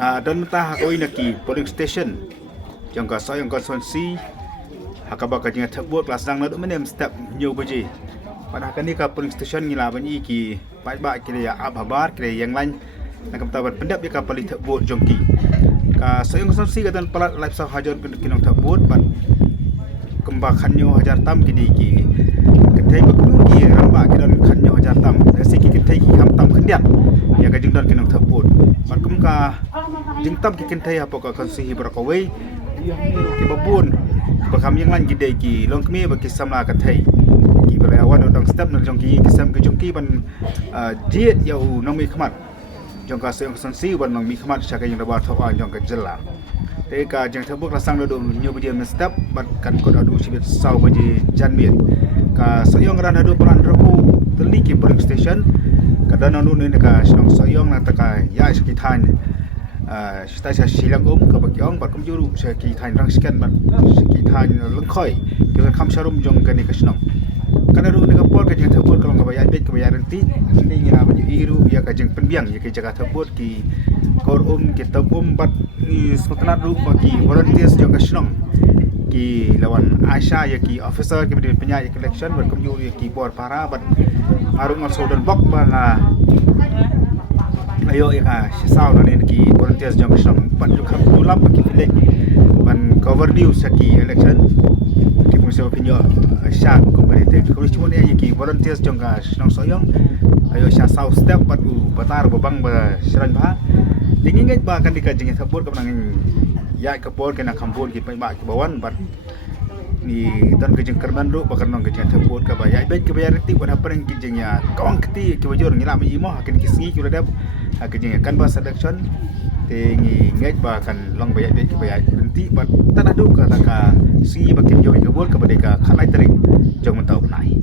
Dan mentah kau inaki polling station yang kau sayang konsumsi hakaba ka jinga thabot kelas dang nadu menem step nyu baji pada kan ni ka polling station ngila bani ki pai ba ki ya abhabar ki yang lain nak tabat pendap ya ka pali thabot jongki ka sayang konsumsi ka dan palat life sah hajar kinong thabot bat kembak khanyo hajar tam ki di ki ketai bakun ki ramba ki dan khanyo hajar tam resi ki ketai ki ham tam khandiat ya ka jing dan kinong thabot bat kum ka jing tam ki ketai apa ka konsi berakawai ki babun bakam yang lain gidai ki long kemi bagi samla ka thai ki balawan odang step na jongki ki sam ki jongki ban jiet yau nong mi khmat jong ka sayang konsi ban nong mi khmat saka yang dabar thawa jong ka jela te ka jeng thabuk rasang do nyu budi step bat kan ko adu sibit saw baji janmit ka sayang ran adu peran roku teli ki polling station ka dan anu ni ka snong sayang na ta ka ya sekitan saya silang ka bagyong bat kum juru sekitan rang sekian bat sekitan lengkhoi dengan kham sharum jong ka ni ka snong kana ru ni ka por ka jeng thabuk ka long bayai bet ka bayai renti ni ngina baju iru ya ka jeng penbiang ya ka jaga thabuk ki kor kita bat ni setelah ru bagi volunteers jong ka snong ki lawan Aisyah ya ki officer ki bidi penyanyi election bat kum juru ya ki por para bat arung ngal sodan bok banga ayo ya sao na ni ki volunteers jong snong pat ju kham dulap ki pilek ban cover news ki election ki musa opinio Aisyah ko bari te ko cuma ni ki volunteers jong ka snong soyong ayo sha sao step pat u batar babang ba sran ba dingin ba kan dikajing sabur ka nang ya ka por kena kampun ki pai ba ki bawan bat ni dan kejeng kerban ru bakar nong kejeng thabut ka ba ya bet ki bayar ti wana pereng kejeng ya kawang keti ki bajor ngila mi imo hakin ki singi ki ladap kejeng kan ba selection te ngi ngai ba kan long bayar bet ki bayar nanti bat tanah du ka ta ka si bakin jo ki bol ka ba ka khalai tarik jong mentau nai